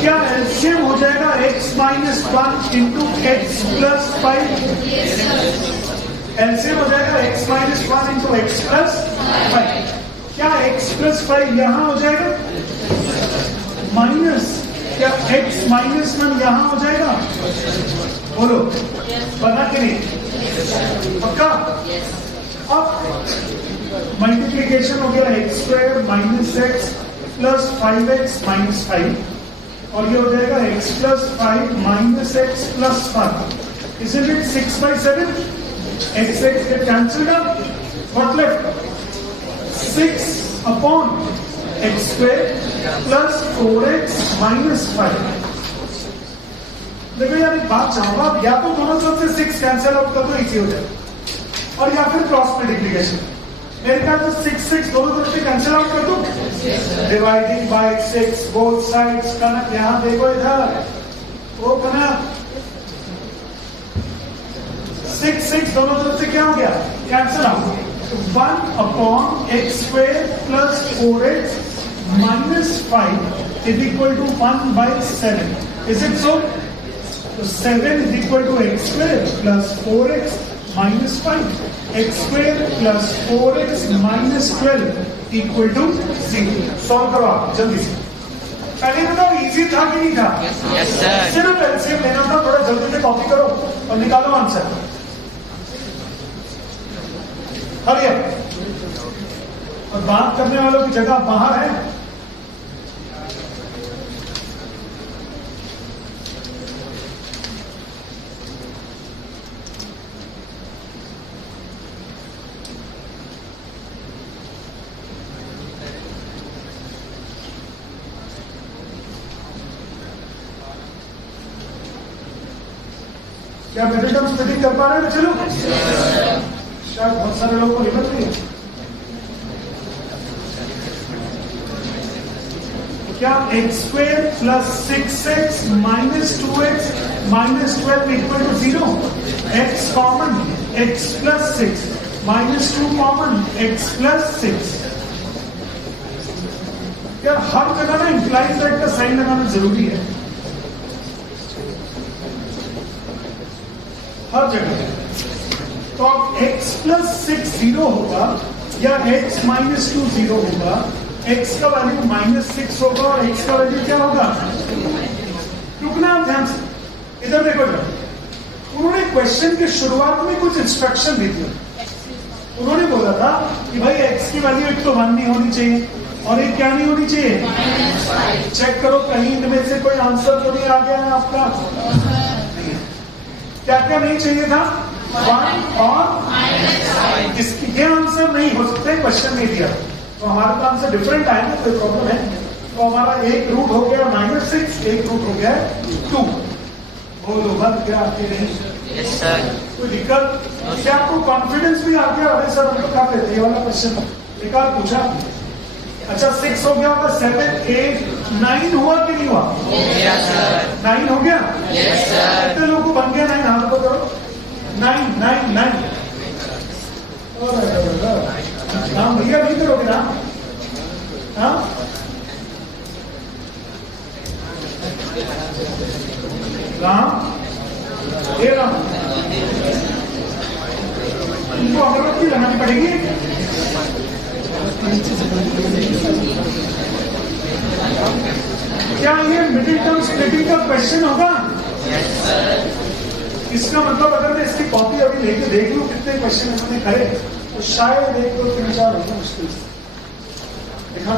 क्या एलसीएम हो जाएगा x minus 1 into x plus 5? LCM हो जाएगा x minus 1 into x plus 5। क्या x प्लस 5 यहां हो जाएगा माइनस? क्या x माइनस 1 यहां हो जाएगा? बोलो बना कि नहीं? पक्का? अब मल्टीप्लीकेशन हो गया x square minus x plus 5x minus 5 और ये हो जाएगा x plus 5 minus x plus 1। Isn't it 6/7? X get cancelled out. What left? 6 upon x square plus 4x minus 5. देखो यार एक बात चाहूंगा, या तो दोनों तरफ से 6 कैंसिल आउट कर दो, इजी हो जाए, और या फिर क्रॉस मल्टीप्लिकेशन। मेरे ख्याल से 6 दोनों तरफ से कैंसिल आउट कर दो। Dividing by 6 both sides. Kanak यहां देखो, इधर वो कनक 6 दोनों तरफ से क्या हो गया? Cancel out. 1 upon x square plus 4x minus 5 is equal to 1/7। Is it so? तो 7 is equal to x square plus 4x minus 5। X square plus 4x minus 12 equal to 0। Solve करो आप जल्दी से। पहले बताओ इजी था कि नहीं था? Yes sir. सिर्फ एलसीएम लेना था, थोड़ा जल्दी से कॉपी करो और निकालो आंसर। Hurry up. और बात करने वालों की जगह बाहर है। क्या मेरे टर्म स्प्लिटिंग कर पा रहे हैं? चलो शायद बहुत सारे लोगों को हिम्मत नहीं है। क्या x square plus 6x minus 2x minus 12 equal to 0? X common x plus 6 minus 2 common x plus 6। क्या हर जगह ना इंप्लाइज दैट का साइन लगाना जरूरी है? हर जगह। तो अब x प्लस 6 0 होगा या x माइनस 2 0 होगा। x का वैल्यू -6 होगा और x का वैल्यू क्या होगा? रुकना आप ध्यान से, इधर देखो जरा। उन्होंने क्वेश्चन के शुरुआत में कुछ इंस्ट्रक्शन दी थी। उन्होंने बोला था कि भाई x की वैल्यू एक तो 1 नहीं होनी चाहिए और एक क्या नहीं होनी चाहिए? चेक करो कहीं इनमें से कोई आंसर तो नहीं आ गया है आपका। क्या क्या नहीं चाहिए था? 1 और इसकी ये आंसर नहीं हो सकते, क्वेश्चन नहीं दिया तो हमारा तो आंसर डिफरेंट आएगा, कोई प्रॉब्लम है। तो हमारा एक रूट हो गया -6, एक रूट हो गया 2। बोलो भर क्या आते नहीं? Yes sir. कोई दिक्कत? क्या आपको कॉन्फिडेंस भी आ गया? अरे सर हम लोग क्या कहते हैं, ये वाला क्वेश्चन बेकार पूछा। अच्छा 6 हो गया होगा, 7 8 9 हुआ कि नहीं हुआ? Yes sir. 9 हो गया? Yes sir. कितने लोगों को बन गया 9? हाथ को करो। 9 9 9। नाम भैया नहीं करोगे ना? हाँ राम, हे राम, तुमको अगरबत्ती लगानी पड़ेगी। क्या ये मिडिल टर्म स्प्लिटिंग का क्वेश्चन होगा? इसका मतलब अगर मैं इसकी कॉपी अभी लेके देख लूं कितने क्वेश्चन इन्होंने करे तो शायद 1 2 3 4 होगा मुश्किल से। देखा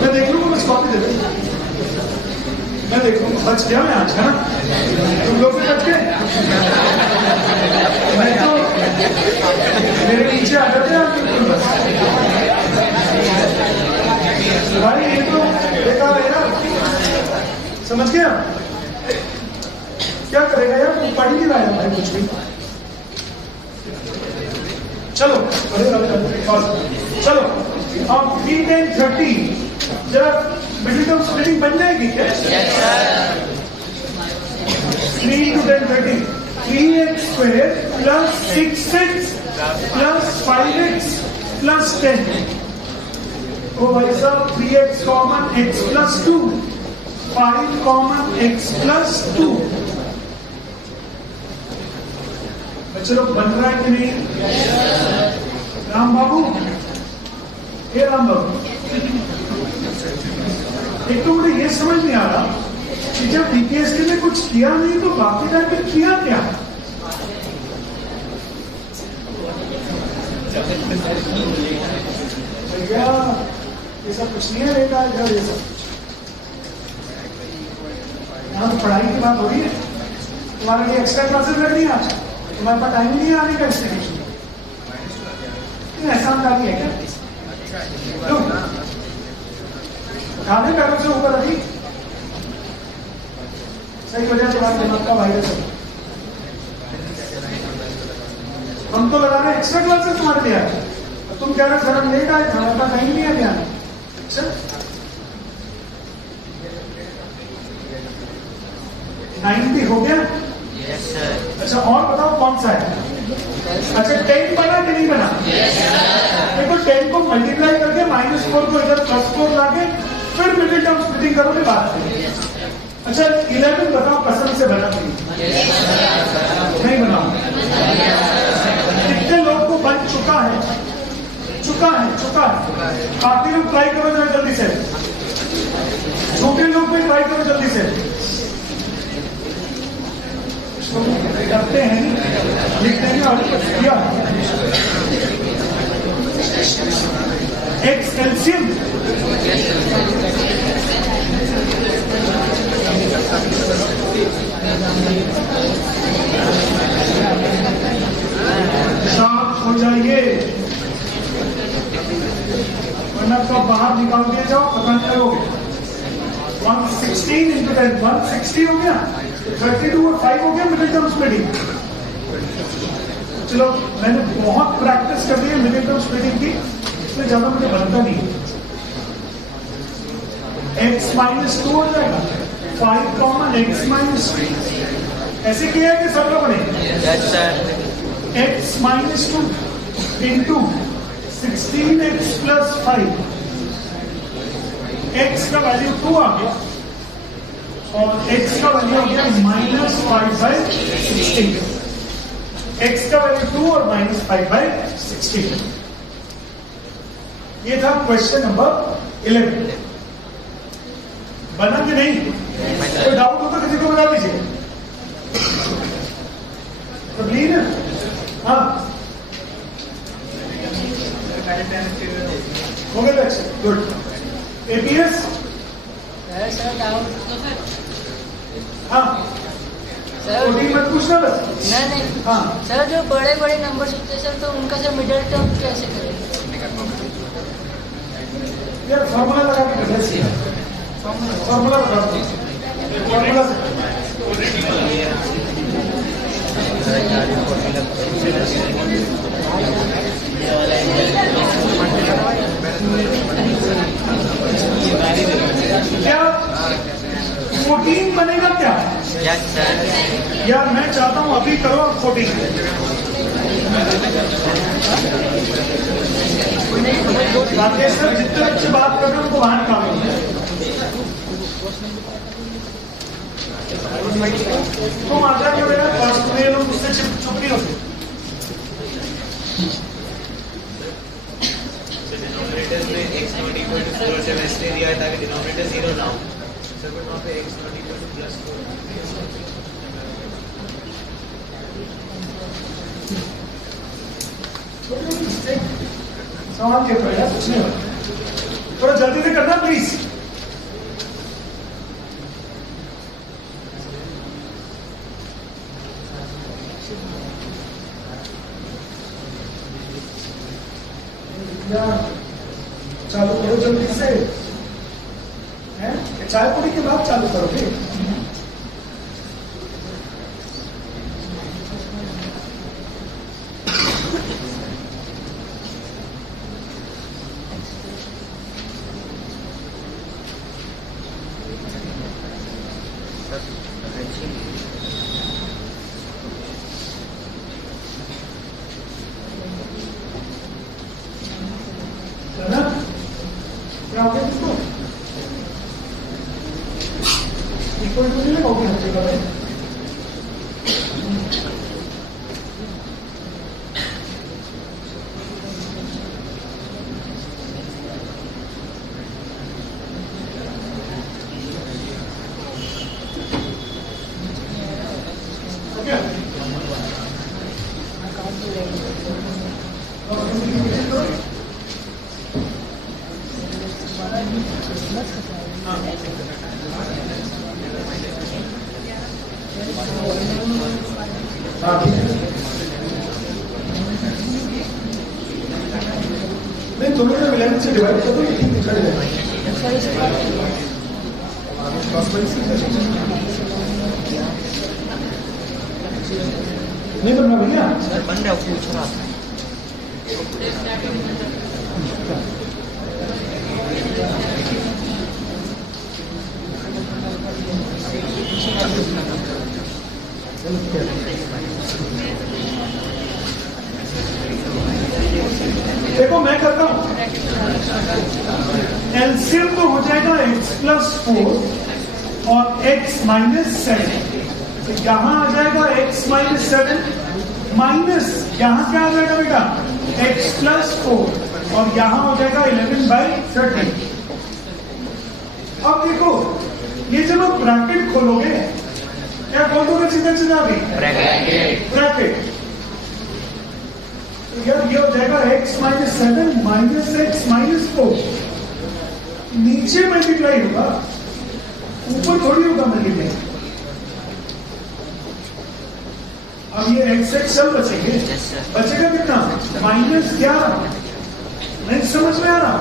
मैं देख लूंगा, बस कॉपी दे दे। मैं देख लूंगा, बच गया मैं आज, है ना? तुम लोग भी बच गए। मैं तो मेरे पीछे आ जाते हैं आप बिल्कुल। बस भाई ये तो बेकार है यार, समझ गया? क्या करेगा यार, पढ़ नहीं रहा है भाई कुछ भी। चलो चलो अब 3 10 30 जरा मिडिल टर्म स्प्लिटिंग बन जाएगी क्या? 3 into 10 30 3x square plus 6x plus 5x plus 10 तो भाई साहब 3x common x plus 2 5 common x plus 2 बच्चे लोग बन रहा है कि नहीं? राम बाबू हे राम बाबू एक तो मुझे ये समझ नहीं आ रहा कि जब बीपीएससी में कुछ किया नहीं तो बाकी जाके किया क्या? भैया ये सब कुछ नहीं है बेटा, जब ये सब यहाँ तो पढ़ाई की बात हो रही है। तुम्हारे लिए एक्स्ट्रा क्लासेस लग रही है आज, तुम्हारे पास टाइम नहीं आने का इंस्टीट्यूशन। ऐसा है क्या? खाने पैरों से ऊपर अभी सही वजह से बात दिमाग का वायरस है। हम तो लगा रहे हैं एक्स्ट्रा क्लासेस तुम्हारे लिए आए, तुम कह रहे सर हम लेट आए, हमारे पास टाइम नहीं है ध्यान। अच्छा 90 हो गया? Yes sir. अच्छा और बताओ कौन सा है? अच्छा 10 बना कि नहीं बना? देखो 10 को मल्टीप्लाई करके -4 को इधर +4 लाके फिर मिडिल टर्म स्प्लिटिंग करोगे बात करेंगे। अच्छा 11 बताओ कसम से बना नहीं बना? कितने लोग को बन चुका है? चुका है। काफी लोग ट्राई करो जरा जल्दी से, छोटे लोग भी ट्राई करो जल्दी से। करते हैं लिखते हैं और किया एक्स एलसीएम शार्प हो जाइए वरना तो बाहर निकाल दिए जाओ, पता नहीं करोगे। 116 into 10 160 हो गया, 32 और 5 हो गया मिडिल टर्म स्प्लिटिंग। चलो मैंने बहुत प्रैक्टिस कर ली है मिडिल टर्म स्प्लिटिंग की, इसमें ज्यादा मुझे बनता नहीं। x -2 हो जाएगा, 5 कॉमन x -3 ऐसे किया है कि सब लोग बने? Yes sir. x -2 into 16x plus 5 x का वैल्यू 2 आ गया और x का वैल्यू आ गया -5/16। x का वैल्यू 2 और -5/16। ये था क्वेश्चन नंबर 11। बना कि नहीं? कोई डाउट हो तो किसी को बता दीजिए। तबलीग है? हाँ हो गया बच्चे, गुड। एपीएस सर डाउट हाँ सर मत पूछना बस। नहीं हाँ सर जो बड़े बड़े नंबर होते हैं सर, तो उनका सर मिडिल टर्म कैसे करेंगे? यार फॉर्मूला लगा के कैसे? फॉर्मूला लगा फॉर्मूला क्या 14 बनेगा क्या? Yes sir. यार मैं चाहता हूं अभी करो आप 14। राकेश सर जितने अच्छे बात कर रहे हो उनको बाहर निकालो। तुम आ जाके मेरा पर्सनल लोग उससे चुप नहीं होते। डिनोमिनेटर में x नॉट इक्वल टू 4 से वैसे दिया था कि डिनोमिनेटर 0 ना हो, सर बट वहां पे x नॉट इक्वल टू +4। सवाल क्या करेगा? कुछ नहीं होगा, थोड़ा जल्दी से करना प्लीज। चालू करो जल्दी से, हैं? चाय पूरी के बाद चालू करोगे? क्या हो गया इसको इक्वल टू नहीं होगी हर जगह नहीं दोनों का 11 से डिवाइड कर दो ये ठीक निकल जाएगा नहीं बनना भैया सर बन रहा है पूछ रहा देखो मैं करता हूं एलसीएम तो हो जाएगा x+4 और x-7 तो यहां आ जाएगा x-7 माइनस यहां क्या आ जाएगा बेटा x+4 और यहां हो जाएगा 11/13। अब देखो ये जब आप ब्रैकेट खोलोगे क्या खोल दोगे सीधा सीधा भी ब्रैकेट यार ये हो जाएगा x-7 माइनस x-4 नीचे मल्टीप्लाई होगा ऊपर थोड़ी होगा मल्टीप्लाई। अब ये x सब बचेंगे बचेगा कितना -11 नहीं समझ में आ रहा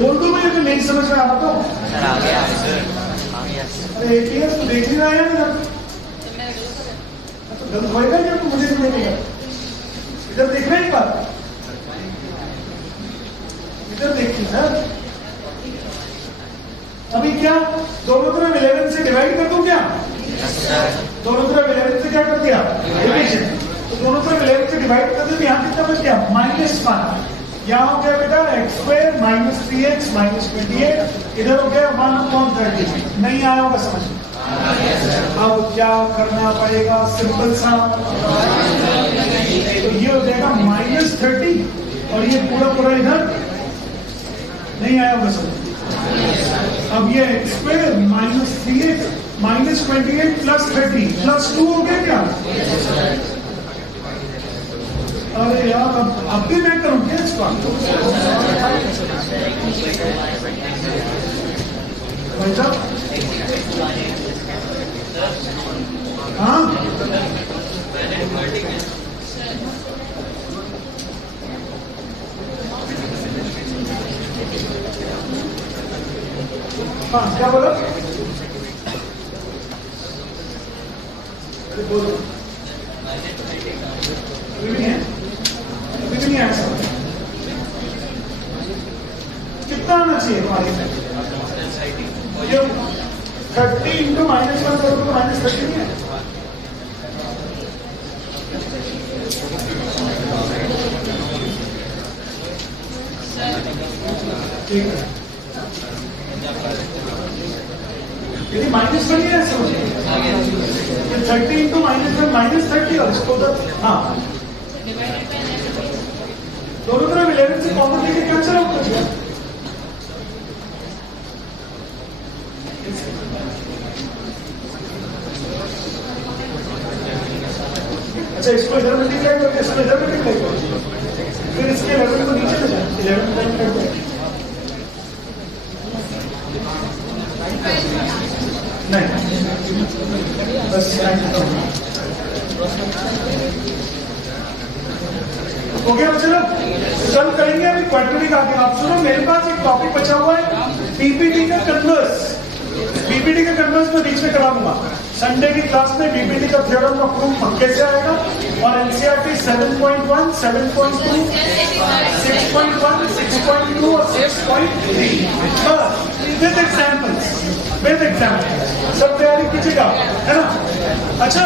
बोल दो मुझे तो नहीं समझ में आ रहा तो अरे ATS तो देख ही रहा है ना गलत होएगा क्या तो मुझे नहीं देगा इधर देखना एक बार इधर देखिए सर अभी क्या दोनों तरफ 11 से डिवाइड कर दूं क्या दोनों तरफ 11 से क्या कर दिया डिवीजन तो दोनों तरफ 11 से डिवाइड कर दो यहाँ कितना बच गया -1 यहाँ हो गया बेटा x² -3x -28 इधर हो गया 1/30 नहीं आया होगा समझ में अब क्या करना पड़ेगा सिंपल सा तो ये हो जाएगा -30 और ये पूरा पूरा इधर नहीं आया होगा समझ अब ये x² -3x -28 +30 +2 हो गया क्या अरे यार अब भी मैं करूं क्या इसका भाई साहब हाँ हाँ क्या बोला बोलो नहीं है कितना आना चाहिए हमारे 30 इंटू -1 करोगे तो -30 नहीं है ठीक है यदि माइनस बनी है समझिए 30 इंटू -1 -30 और इसको हाँ दोनों तरफ 11 से कॉमन लेके क्या चला कुछ अच्छा इसको इधर मल्टीप्लाई करके इसको इधर मल्टीप्लाई करो फिर इसके 11 को नीचे ले जाए 11 टाइम कर दो नहीं बस हो गया चलो कल करेंगे अभी क्वाड्रेटिक आगे आप सुनो मेरे पास एक टॉपिक बचा हुआ है पीपीटी का कन्वर्स मैं बीच में करा दूंगा संडे की क्लास में पीपीटी का थ्योरम का प्रूफ कैसे आएगा और एनसीईआरटी 7.1 7.2 6.1 6.2 और 6.3 विद एग्जांपल्स सब तैयारी कीजिएगा है ना अच्छा